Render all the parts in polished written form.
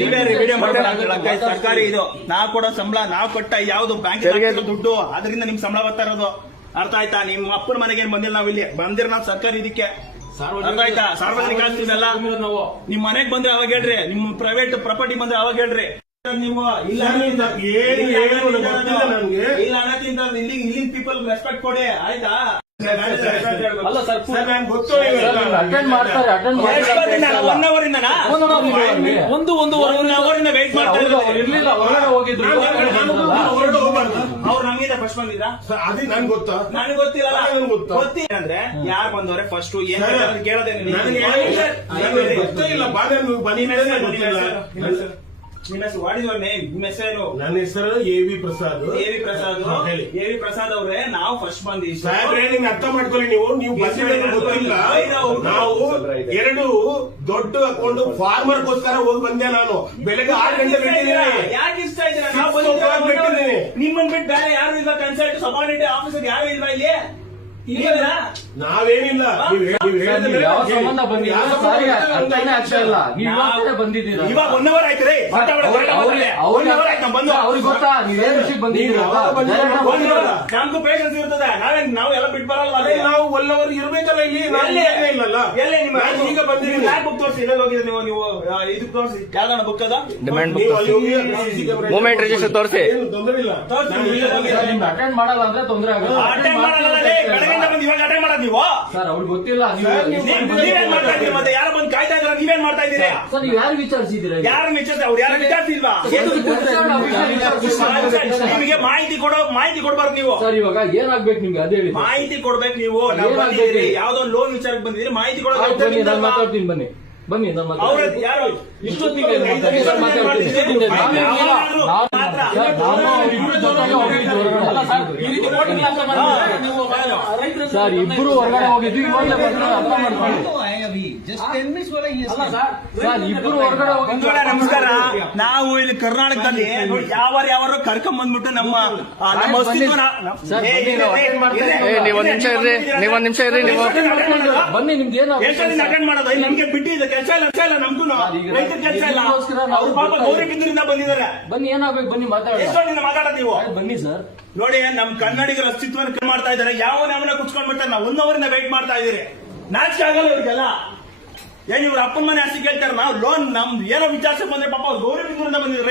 ನೀವೇ ವಿಡಿಯೋ ಮಾಡ್ತಾರೆ ಸರ್ಕಾರಿ ಇದು ನಾವು ಕೊಡೋ ಸಂಬಳ ನಾವು ಕೊಟ್ಟ ಯಾವ್ದು ಬ್ಯಾಂಕ್ ದುಡ್ಡು ಅದರಿಂದ ನಿಮ್ ಸಂಬಳ ಬರ್ತಾ ಇರೋದು ಅರ್ಥ ಆಯ್ತಾ? ನಿಮ್ಮ ಅಪ್ಪನ ಮನೆಗೆ ಏನ್ ಬಂದಿಲ್ಲ ನಾವ್ ಇಲ್ಲಿ ಬಂದಿರ ನಾವು ಸರ್ಕಾರಿ ಇದಕ್ಕೆ ಅರ್ಥ ಆಯ್ತಾ? ಸಾರ್ವಜನಿಕ ಆಸ್ತಿನೆಲ್ಲ ನಿಮ್ ಮನೆಗ್ ಬಂದ್ರೆ ಅವಾಗ ಹೇಳ್ರಿ, ನಿಮ್ ಪ್ರೈವೇಟ್ ಪ್ರಾಪರ್ಟಿ ಬಂದ್ರೆ ಅವಾಗ ಹೇಳ್ರಿ. ನೀವು ಇಲ್ಲ ಇಲ್ಲಿನ ಪೀಪಲ್ ರೆಸ್ಪೆಕ್ಟ್ ಕೊಡಿ ಆಯ್ತಾ? ಅಲ್ಲ ಸರ್, ಅಟೆಂಡ್ ಮಾಡ್ತಾರೆ, ಅಟೆಂಡ್ ಒನ್ ಅವರ್ ಇಂದ ವೇಟ್ ಮಾಡ್ತಾ ಇರ್ಲಿಲ್ಲ, ಹೊರಗಡೆ ಹೋಗಿದ್ರು. ಅವ್ರು ನಮ್ಗಿಂತ ಫಸ್ಟ್ ಬಂದಿದ್ರಾ? ಅದೇ ನನ್ಗೆ ಗೊತ್ತಾ? ನನಗೆ ಗೊತ್ತಿಲ್ಲ. ಗೊತ್ತಿಲ್ಲ ಅಂದ್ರೆ ಯಾರು ಬಂದವ್ರೆ ಫಸ್ಟ್ ಏನ್ ಕೇಳೋದೇನು? ಗೊತ್ತೇ ಇಲ್ಲ. ನಿಮ್ಮ ಹೆಸರು ವಾಟ್ ಇಸ್ ಯುವರ್ ನೇಮ್? ನಿಮ್ಮ ಹೆಸರು? ನನ್ನ ಹೆಸರು AV. Prasad. AV. Prasad. AV. Prasad ಅವ್ರೆ, ನಾವು ಫಸ್ಟ್ ಬಂದಿದ್ದೀವಿ. ಸಾಹೇಬ್ರೆ, ನಿಮ್ಗೆ ಅರ್ಥ ಮಾಡ್ಕೊಳ್ಳಿ, ನೀವು ಬಂದಿರೋದು ಗೊತ್ತಿಲ್ಲ. ನಾವು 2 ದೊಡ್ಡ ಹಾಕೊಂಡು ಫಾರ್ಮರ್ಗೋಸ್ಕರ ಹೋಗಿ ಬಂದೆ. ನಾನು ಬೆಳಗ್ಗೆ 6 ಗಂಟೆ ಬಿಟ್ಟಿದ್ದೀನಿ. ಯಾಕೆ ಇಷ್ಟ ಇದ್ದೀರಾ? ನಿಮ್ಮನ್ನ ಬಿಟ್ಟು ಬೇರೆ ಯಾರು ಇಲ್ಲ. ಕನ್ಸಲ್ಟ್ ಸಬಾರ್ಡಿನೇಟ್ ಆಫೀಸರ್ ಯಾರು ಇಲ್ವಾ ಇಲ್ಲಿ? ನಾವೇನಿಲ್ಲ. ಯಾವ ಸಂಬಂಧ ಬಂದಿಲ್ಲ, ಬಂದಿದ್ದೀರಾ? ಇವಾಗ 1 ಅವರ್ ಆಯ್ತು ರೀ. ಅವ್ರಿಗೆ ಗೊತ್ತಾ ನೀವೇನ್ ವಿಷಯಕ್ಕೆ ಬಂದಿದ್ದೀರಾ? ನಮ್ಗೂ ಪೇಷನ್ಸ್ ಇರ್ತದೆ. ನಾವು ಎಲ್ಲ ಬಿಟ್ಟು ಬರಲ್ಲ. ನಾವು 1 ಅವರ್ ಇರ್ಬೇಕಲ್ಲ ಇಲ್ಲಿ. ಇಲ್ಲಲ್ಲ ಎಲ್ಲೇ ನಿಮ್ಮ ಈಗ ಬಂದಿದ್ದೀವಿ. ಯಾಕೆ ಬುಕ್ ತೋರಿಸಿ? ಇದೆಲ್ಲ ಹೋಗಿದ್ರೆ ನೀವು ಇದಕ್ಕೆ ತೋರಿಸಿ. ಯಾವ್ದಾನ ಬುಕ್ ಅದ? ಮೂವ್ಮೆಂಟ್ ರಿಜಿಸ್ಟರ್ ತೋರಿಸಿ. ತೊಂದರೆ ಇಲ್ಲ. ಅಟೆಂಡ್ ಮಾಡಲ್ಲ ಅಂದ್ರೆ ತೊಂದರೆ ಆಗುತ್ತೆ. ಇವಾಗ ಅಟೆಂಡ್ ಮಾಡೋದು ನೀವು? ಸರ್ ಅವ್ರಿಗೆ ಗೊತ್ತಿಲ್ಲ. ನೀವೇನ್ ಮಾಡ್ತಾ ಇದ್ದೀರಿ? ಮತ್ತೆ ಯಾರು ಬಂದು ಕಾಯ್ತಾ ಇದಾರೆ, ನೀವೇನ್ ಮಾಡ್ತಾ ಇದ್ದೀರಿ? ಸರ್ ನೀವು ಯಾರು ವಿಚಾರಿಸಿದ್ದೀರಾ? ಯಾರು ವಿಚಾರಿಸಿ? ಅವ್ರು ಯಾರು ವಿಚಾರಿಸಿಲ್ವಾ? ನಿಮಗೆ ಮಾಹಿತಿ ಕೊಡ್ಬಾರ್ದು ನೀವು. ಸರ್ ಇವಾಗ ಏನಾಗ್ಬೇಕು ನಿಮ್ಗೆ ಅದೇ ಹೇಳಿ. ಮಾಹಿತಿ ಕೊಡ್ಬೇಕು ನೀವು. ಯಾವ್ದೋ ಲೋನ್ ವಿಚಾರಕ್ಕೆ ಬಂದಿದ್ದೀರಿ, ಮಾಹಿತಿ ಕೊಡೋದು. ನಾನು ಮಾತಾಡ್ತೀನಿ, ಬನ್ನಿ ಬನ್ನಿ. ಅವ್ರ ಯಾರು ಇಷ್ಟೊತ್ತಿಗೆ ಸರ್ ಇಬ್ರು ಹೊರಗಡೆ ಹೋಗಿದ್ವಿ. ಸರ್ ಇಬ್ರು ಹೊರಗಡೆ ಹೋಗಿದ್ವಿ. ನಮಸ್ಕಾರ. ನಾವು ಇಲ್ಲಿ ಕರ್ನಾಟಕದಲ್ಲಿ ಯಾರು ಕರ್ಕೊಂಡ್ ಬಂದ್ಬಿಟ್ಟು ನಮ್ಮ ನೀವೊಂದ್ ನಿಮಿಷ ಇರ್ರಿ. ನೀವು ಬನ್ನಿ. ನಿಮ್ದು ಏನು ಅಟೆಂಡ್ ಮಾಡೋದು ನಮ್ಗೆ ಬಿಟ್ಟಿದೆ. ಕೆಲಸ ಇಲ್ಲ ನಮ್ಗೂ ರೈತರ ಕೆಲಸ ಇಲ್ಲ. ಅವ್ರು ಪಾಪ ಗೌರಿಬಿದೂರಿಂದ ಬಂದಿದ್ದಾರೆ. ಬನ್ನಿ, ಏನಾಗ್ಬೇಕು ಬನ್ನಿ ಮಾತಾಡೋದು ನೀವು. ಬನ್ನಿ ಸರ್. ನೋಡಿ, ನಮ್ ಕನ್ನಡಿಗರ ಅಸ್ತಿತ್ವವನ್ನು ಮಾಡ್ತಾ ಇದ್ದಾರೆ. ಯಾವನ ಕುಚ್ಕೊಂಡ್ ಬಿಡ್ತಾರೆ. ನಾವು 1 ಅವರಿಂದ ವೇಟ್ ಮಾಡ್ತಾ ಇದೀರಿ. ನಾಚಿಕೆ ಆಗಲ್ಲ ಇವ್ರಿಗೆಲ್ಲ. ಏನ್ ಇವ್ರ ಅಪ್ಪನ ಮನೆ ಆಸ್ತಿ ಕೇಳ್ತಾರೆ. ನಾವು ಲೋನ್ ನಮ್ದು ಏನೋ ವಿಚಾರಿಸಕ್ ಬಂದ್ರೆ ಪಾಪ ಗೌರಿಬಿದೂರಿಂದ ಬಂದಿದ್ರು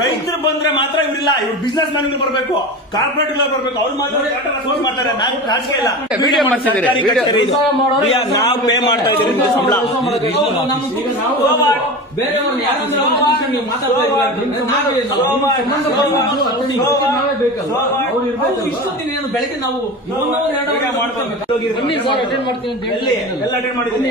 ರೈತರು ಬಂದ್ರೆ ಮಾತ್ರ ಇವ್ರಿಲ್ಲ. ಇವ್ರು ಬಿಸ್ನೆಸ್ ಮ್ಯಾನ್ ಬರ್ಬೇಕು, ಕಾರ್ಪೊರೇಟ್ ಬರ್ಬೇಕು. ಅವ್ರು ಮಾತ್ರ ಮಾಡ್ತಾರೆ. ನಾಚಿಕೆ ಇಲ್ಲ. ವಿಡಿಯೋ ಮಾಡ್ತಿದ್ದೀರಿ. ನಾವು ಪೇ ಮಾಡ್ತಾ ಇದ್ದೀರಿ ಸಂಬಳ. ಬೆಳಗ್ಗೆ ನಾವು ಎಲ್ಲ ಅಟೆಂಡ್ ಮಾಡಿದ್ದೀನಿ.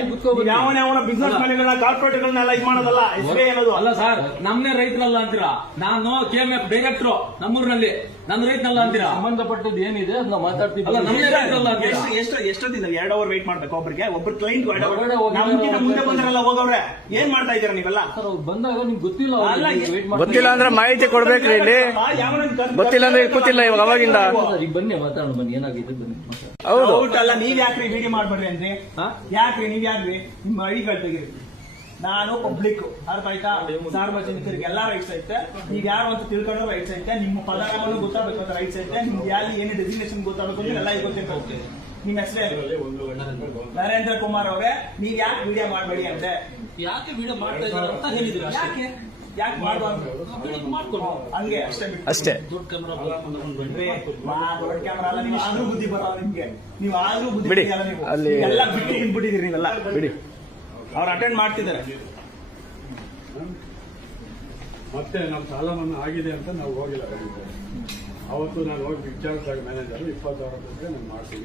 ಯಾವ ಬಿಸ್ನೆಸ್ ಮ್ಯಾನ್ಗಳನ್ನ ಕಾರ್ಪೊರೇಟ್ಗಳನ್ನೆಲ್ಲ ಇದು ಮಾಡೋದಲ್ಲ. ಏನದು ಅಲ್ಲ ಸರ್, ನಮ್ನೇ ರೈತನಲ್ಲ ಅಂತೀರಾ? ನಾನು KMF ಡೈರೆಕ್ಟರ್ ನಮ್ಮೂರಿನಲ್ಲಿ, ನನ್ನ ರೈತನಲ್ಲ ಅಂತೀರಾ? ಸಂಬಂಧಪಟ್ಟದ್ದು ಏನಿದೆ ಅದನ್ನ ಮಾತಾಡ್ತಿದ್ದೆ. ಎಷ್ಟೊತ್ತಿಂದ 2 ಅವರ್ ವೇಟ್ ಮಾಡ್ಬೇಕು ಒಬ್ಬರಿಗೆ? ಒಬ್ಬರು ಕ್ಲೈಂಟ್ ಮುಂದೆ ಬಂದ್ರಲ್ಲ ಹೋಗವ್ರೆ. ಏನ್ ಮಾಡ್ತಾ ಇದ್ದೀರಾ ನೀವೆಲ್ಲ? ಬಂದಾಗ ನಿಮ್ಗೆ ಗೊತ್ತಿಲ್ಲ. ಗೊತ್ತಿಲ್ಲ ಅಂದ್ರೆ ಮಾಹಿತಿ ಕೊಡ್ಬೇಕ್ರಿ. ಇಲ್ಲಿ ಗೊತ್ತಿಲ್ಲ ಅಂದ್ರೆ ಕೂತಿಲ್ಲ ಇವಾಗ ಅವಾಗಿಂದ. ಈಗ ಬನ್ನಿ ಮಾತಾಡೋಣ. ಬನ್ನಿ, ಏನಾಗಿದೆ ಬನ್ನಿ. ಹೌದು ಅಲ್ಲ, ನೀವ್ ಯಾಕ್ರಿ ವಿಡಿಯೋ ಮಾಡ್ಬೇಡ್ರಿ ಅಂದ್ರೆ? ಯಾಕ್ರಿ ನೀವ್ ಯಾಕ್ರಿ ನಿಮ್ಮ ಐಡಿಗಳು ತೆಗೀರಿ? ನಾನು ಪಬ್ಲಿಕ್, ಅರ್ಥ ಆಯ್ತಾ? ಸಾರ್ವಜನಿಕರಿಗೆ ಎಲ್ಲಾ ರೈಟ್ಸ್ ಐತೆ. ನೀವ್ ಯಾರು ಅಂತ ತಿಳ್ಕೊಳ್ಳೋ ರೈಟ್ಸ್ ಐತೆ. ನಿಮ್ಮ ಪದನಾಮನು ಗೊತ್ತಾಗಬೇಕು ಅಂತ ರೈಟ್ಸ್ ಐತೆ. ನಿಮ್ಗೆ ಯಾರು ಏನು ಡೆಸಿಗ್ನೇಷನ್ ಗೊತ್ತಾಗಬೇಕು ಅಂತ ಎಲ್ಲ ಗೊತ್ತಿರ್ತದೆ. ನಿಮ್ ಹೆಸರು ನರೇಂದ್ರ ಕುಮಾರ್ ಅವರೇ. ನೀವ್ ಯಾಕೆ ವಿಡಿಯೋ ಮಾಡಬೇಡಿ ಅಂದ್ರೆ? ಯಾಕೆ ವಿಡಿಯೋ ಮಾಡ್ತಾ ಇದ್ದಾರೆ ಅಂತ ಹೇಳಿದ್ರು. ಯಾಕೆ ಮಾಡುವಂತ ಹಂಗೆ ಅಷ್ಟೇ. ದೊಡ್ಡ ಕ್ಯಾಮ್ರಾ ಅಲ್ಲ. ನೀವು ಆದ್ರೂ ಬುದ್ಧಿ ಬರೋಲ್ಲ ನಿಮ್ಗೆ. ನೀವು ಆದ್ರೂ ಬುದ್ಧಿ ಬಿಡಿ. ಅಲ್ಲಿ ಎಲ್ಲ ಬಿಟ್ಟಿದ್ದೀರಿ ನೀವೆಲ್ಲ. ಬಿಡಿ. ಅವ್ರು ಅಟೆಂಡ್ ಮಾಡ್ತಿದ್ದಾರೆ. ಮತ್ತೆ ನಮ್ಮ ಸಾಲ ಮನ್ನಾ ಆಗಿದೆ ಅಂತ ನಾವು ಹೋಗಿಲ್ಲ. ಅವತ್ತು ನಾನು ಹೋಗಿ ವಿಚಾರಿಸಿದಾಗ ಮ್ಯಾನೇಜರ್ 20,000 ರೂಪಾಯಿ ನಾನು ಮಾಡ್ತೀನಿ.